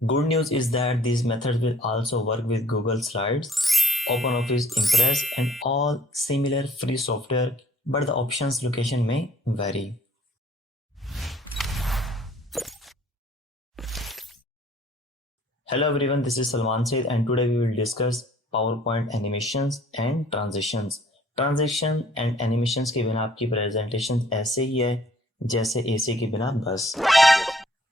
Good news is that these methods will also work with Google Slides, OpenOffice, Impress, and all similar free software, but the options location may vary. Hello everyone, this is Salman Said, and today we will discuss PowerPoint animations and transitions. Transition and animations के बिना आपकी presentation ऐसे ही है जैसे AC के बिना बस।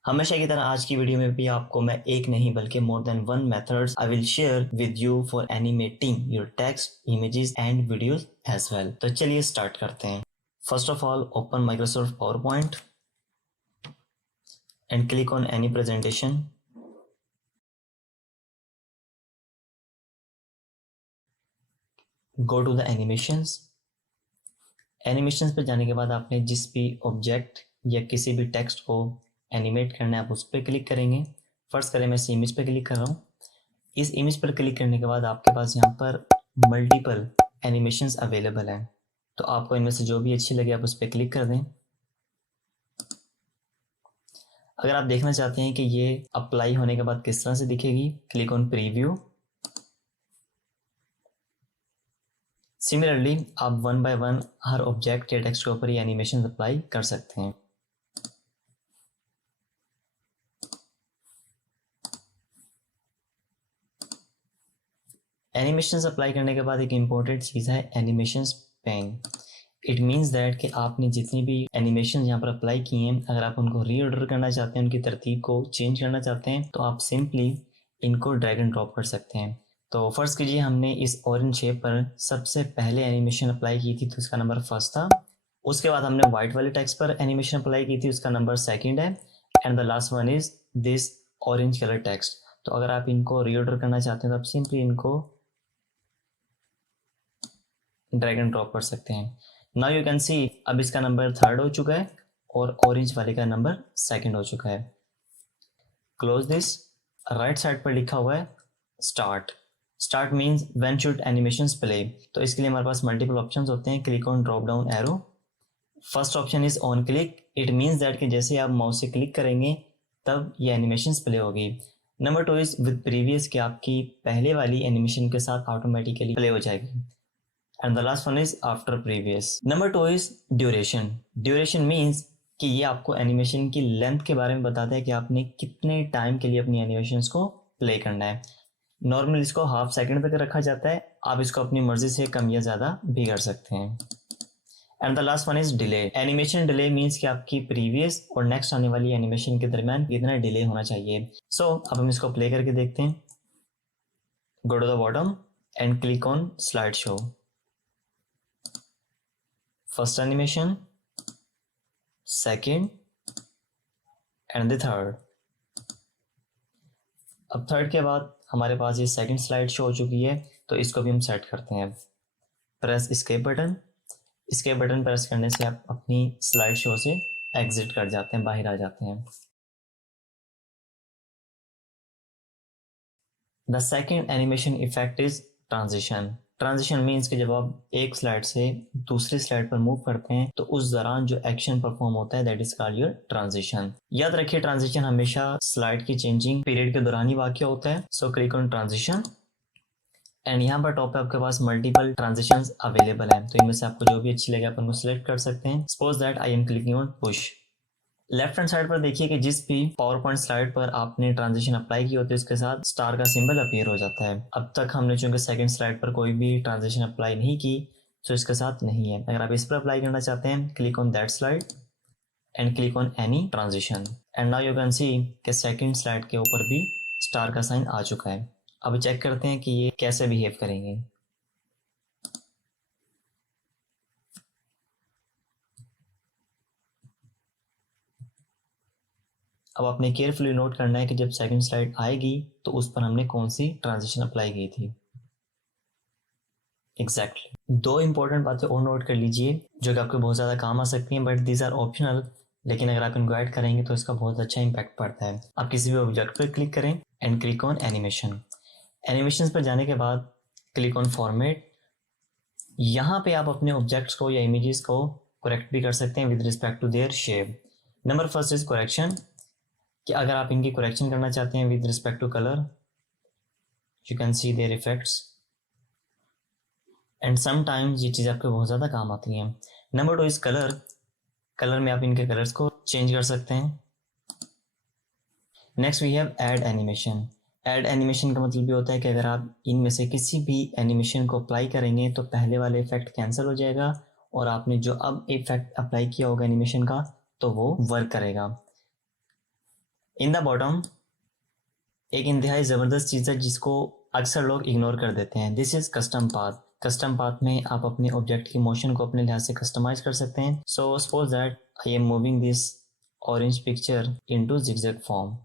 हमेशा की तरह आज की वीडियो में भी आपको मैं एक नहीं बल्कि more than one methods I will share with you for animating your text, images and videos as well. तो चलिए स्टार्ट करते हैं। First of all open Microsoft PowerPoint and click on any presentation. Go to the animations. Animations पे जाने के बाद आपने जिस भी ऑब्जेक्ट या किसी भी टेक्स्ट को एनिमेट करना है आप उस पर क्लिक करेंगे। फर्स्ट करें, मैं इस इमेज पे क्लिक कर रहा हूँ। इस इमेज पर क्लिक करने के बाद आपके पास यहाँ पर मल्टीपल एनिमेशंस अवेलेबल हैं, तो आपको इनमें से जो भी अच्छी लगे आप उस पर क्लिक कर दें। अगर आप देखना चाहते हैं कि ये अप्लाई होने के बाद किस तरह से दिखेगी, क्लिक ऑन प्रीव्यू। सिमिलरली आप one by one her object या टेक्स्ट के ऊपर ये एनिमेशन अप्लाई कर सकते हैं। एनिमेशन अप्लाई करने के बाद एक इम्पोर्टेंट चीज़ है animation pan. It means that कि आपने जितनी भी एनिमेशन यहाँ पर अप्लाई किए हैं, अगर आप उनको रीऑर्डर करना चाहते हैं, उनकी तरतीब को चेंज करना चाहते हैं, तो आप सिंपली इनको ड्रैग एंड ड्रॉप कर सकते हैं। तो फर्स्ट कीजिए, हमने इस ऑरेंज शेप पर सबसे पहले एनिमेशन अप्लाई की थी तो इसका नंबर फर्स्ट था। उसके बाद हमने व्हाइट वाले टेक्स्ट पर एनिमेशन अप्लाई की थी, उसका नंबर सेकंड है। And the last one is this orange colour text. तो अगर आप इनको रीऑर्डर करना चाहते हैं तो आप सिंपली इनको ड्रैग एंड ड्रॉप कर सकते हैं। नाउ यू कैन सी अब इसका नंबर थर्ड हो चुका है और ऑरेंज वाले का नंबर सेकंड हो चुका है। Close this. राइट साइड पर लिखा हुआ है start. Start means when should animations play. तो इसके लिए हमारे पास मल्टीपल ऑप्शंस होते हैं। Click on drop down arrow. First option is on click. It means that कि जैसे आप माउस से क्लिक करेंगे तब ये एनिमेशंस प्ले होगी। Number two is with previous, कि आपकी पहले वाली एनिमेशन के साथ ऑटोमेटिकली प्ले हो जाएगी। And the last one is after previous. Number two is duration. Duration means कि ये आपको एनिमेशन की लेंथ के बारे में बताता है कि आपने कितने टाइम के लिए अपनी एनिमेशंस को प्ले करना है। नॉर्मली इसको हाफ सेकंड तक रखा जाता है, आप इसको अपनी मर्जी से कम या ज़्यादा भी कर सकते हैं। And the last one is delay. Animation delay means कि आपकी प्रीवियस और नेक्स्ट आने वाली एनिमेशन के दरमियान कितना डिले होना चाहिए। सो अब हम इसको प्ले करके देखते हैं। Go to the bottom and click on slide show. First animation, second and the third. अब थर्ड के बाद हमारे पास ये सेकंड स्लाइड शो हो चुकी है, तो इसको भी हम सेट करते हैं। Press escape button. Escape button press करने से आप अपनी स्लाइड शो से एग्जिट कर जाते हैं, बाहर आ जाते हैं। The second animation effect is transition. Transition means कि जब आप एक स्लाइड से दूसरी स्लाइड पर मूव करते हैं तो उस दौरान जो एक्शन परफॉर्म होता है that is called your transition. याद रखिए ट्रांजिशन हमेशा स्लाइड की चेंजिंग पीरियड के दौरान ही वाक़या होता है। So click on transition and यहाँ पर टॉप पे आपके पास मल्टीपल ट्रांजिशंस अवेलेबल हैं, तो इनमें से आपको जो भी अच्छी लगे आप उनको सिलेक्ट कर सकते हैं। Suppose that I am clicking on push. Left hand side पर देखिए कि जिस भी पावर पॉइंट स्लाइड पर आपने ट्रांजिशन अप्लाई की होती है उसके साथ स्टार का सिंबल अपीयर हो जाता है। अब तक हमने चूंकि सेकंड स्लाइड पर कोई भी ट्रांजिशन अप्लाई नहीं की तो इसके साथ नहीं है। अगर आप इस पर अप्लाई करना चाहते हैं, click on that slide and click on any transition. And now you can सी कि सेकंड स्लाइड के ऊपर भी स्टार का साइन आ चुका है। अब चेक करते हैं कि ये कैसे बिहेव करेंगे। अब आपने केयरफुली नोट करना है कि जब सेकंड स्लाइड आएगी तो उस पर हमने कौन सी ट्रांजिशन अप्लाई की थी। एग्जैक्टली। दो इंपॉर्टेंट बातें और नोट कर लीजिए जो कि आपको बहुत ज़्यादा काम आ सकती हैं, बट दीज आर ऑप्शनल, लेकिन अगर आप इनको ऐड करेंगे तो इसका बहुत अच्छा इंपैक्ट पड़ता है। आप किसी भी ऑब्जेक्ट पर क्लिक करें and click on animation. Animation पर जाने के बाद क्लिक ऑन फॉर्मेट। यहाँ पे आप अपने ऑब्जेक्ट्स को या इमेजेस को करेक्ट भी कर सकते हैं with respect to their shape. Number first is correction. कि अगर आप इनकी करेक्शन करना चाहते हैं with respect to colour, you can see their effects, and sometimes ये चीज़ आपको बहुत ज़्यादा काम आती है। Number 2 is colour. कलर में आप इनके कलर्स को चेंज कर सकते हैं। Next we have add animation. Add animation का मतलब ये होता है कि अगर आप इनमें से किसी भी एनिमेशन को अप्लाई करेंगे तो पहले वाले इफेक्ट कैंसिल हो जाएगा और आपने जो अब इफेक्ट अप्लाई किया होगा एनिमेशन का तो वो वर्क करेगा। इन द बॉटम एक इंतहाई ज़बरदस्त चीज़ है जिसको अक्सर लोग इग्नोर कर देते हैं। This is custom path. Custom path में आप अपने ऑब्जेक्ट की मोशन को अपने लिहाज से कस्टमाइज कर सकते हैं। So suppose that I am moving this orange picture into zigzag form.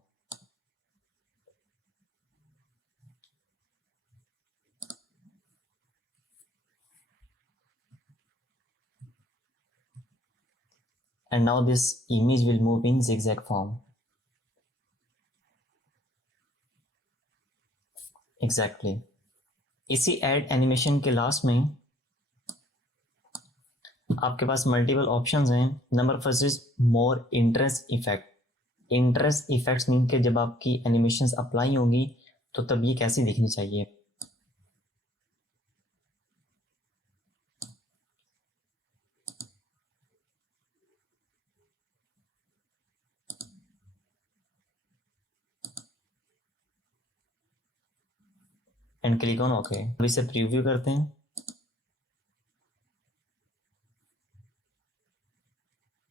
And now this image will move in zigzag form. Exactly. इसी एड एनिमेशन के लास्ट में आपके पास मल्टीपल ऑप्शंस हैं। Number first is more interest effect. Interest effects mean के जब आपकी animations apply होंगी तो तब ये कैसी दिखनी चाहिए। And click on okay. अब इसे प्रीव्यू करते हैं।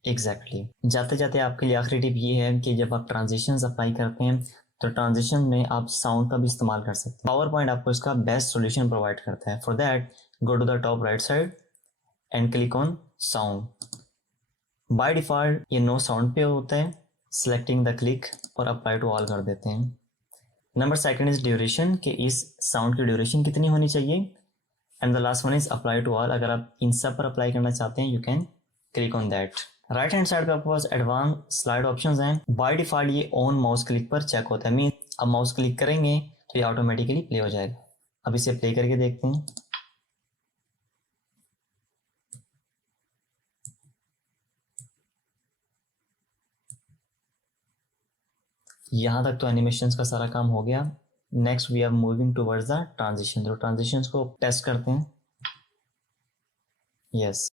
एग्जैक्टली जाते जाते आपके लिए आखिरी टिप ये है कि जब आप ट्रांजिशंस अप्लाई करते हैं तो ट्रांजिशन में आप साउंड का भी इस्तेमाल कर सकते हैं। पावर पॉइंट आपको इसका बेस्ट सॉल्यूशन प्रोवाइड करता है। For that go to the top right side and click on sound. By default ये नो साउंड पे होता है। सिलेक्टिंग द क्लिक और अप्लाई टू ऑल कर देते हैं। नंबर सेकंड इज ड्यूरेशन कि इस साउंड की ड्यूरेशन कितनी होनी चाहिए। And the last one is apply to all. अगर आप इन सब पर अप्लाई करना चाहते हैं you can click on that. Right hand side पे आपके पास एडवांस स्लाइड ऑप्शंस हैं। बाय डिफॉल्ट ये ऑन माउस क्लिक पर चेक होता है। मीन अब माउस क्लिक करेंगे तो ये ऑटोमेटिकली प्ले हो जाएगा। अब इसे प्ले करके देखते हैं। यहाँ तक तो एनिमेशंस का सारा काम हो गया। Next we are moving towards the transition. तो ट्रांजिशंस को टेस्ट करते हैं। यस